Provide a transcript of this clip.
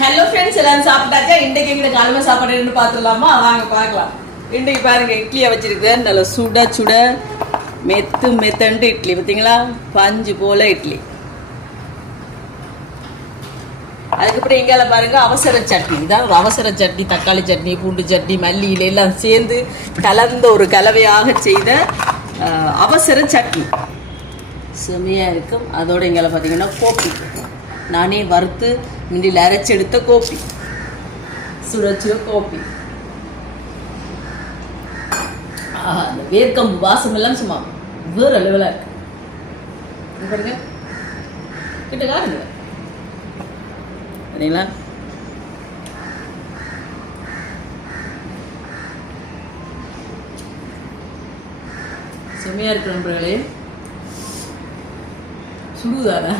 Hello friends, எல்லாரும் சாப்பிட்டாச்சா? இன்றைக்கு எங்களுக்கு காலமே சாப்பாடு என்னன்னு பார்த்துடலாமா? வாங்க பார்க்கலாம். இன்றைக்கு பாருங்க, இட்லியை வச்சிருக்கிறேன். நல்லா சுட சுட மெத்தண்டு இட்லி பார்த்தீங்களா? பஞ்சு போல இட்லி. அதுக்கப்புறம் எங்கால பாருங்க அவசர சட்னி. இதான் ஒரு அவசர சட்னி, தக்காளி சட்னி, பூண்டு சட்னி, மல்லியில எல்லாம் சேர்ந்து கலந்த ஒரு கலவையாக செய்த அவசர சட்னி செமையாக இருக்கும். அதோட எங்கால பார்த்தீங்கன்னா கோப்பி, நானே வறுத்து மிண்டில் அரைச்சி எடுத்த கோப்பி, சுட சுட கோப்பி. அந்த வேர்க்கம்பு வாசம் எல்லாம் சும்மா வேற லெவலாக இருக்கு. பாருங்க, கிட்ட காருங்க சரிங்களா? செம்மையா இருக்கு நண்பர்களே. சுடுதாரா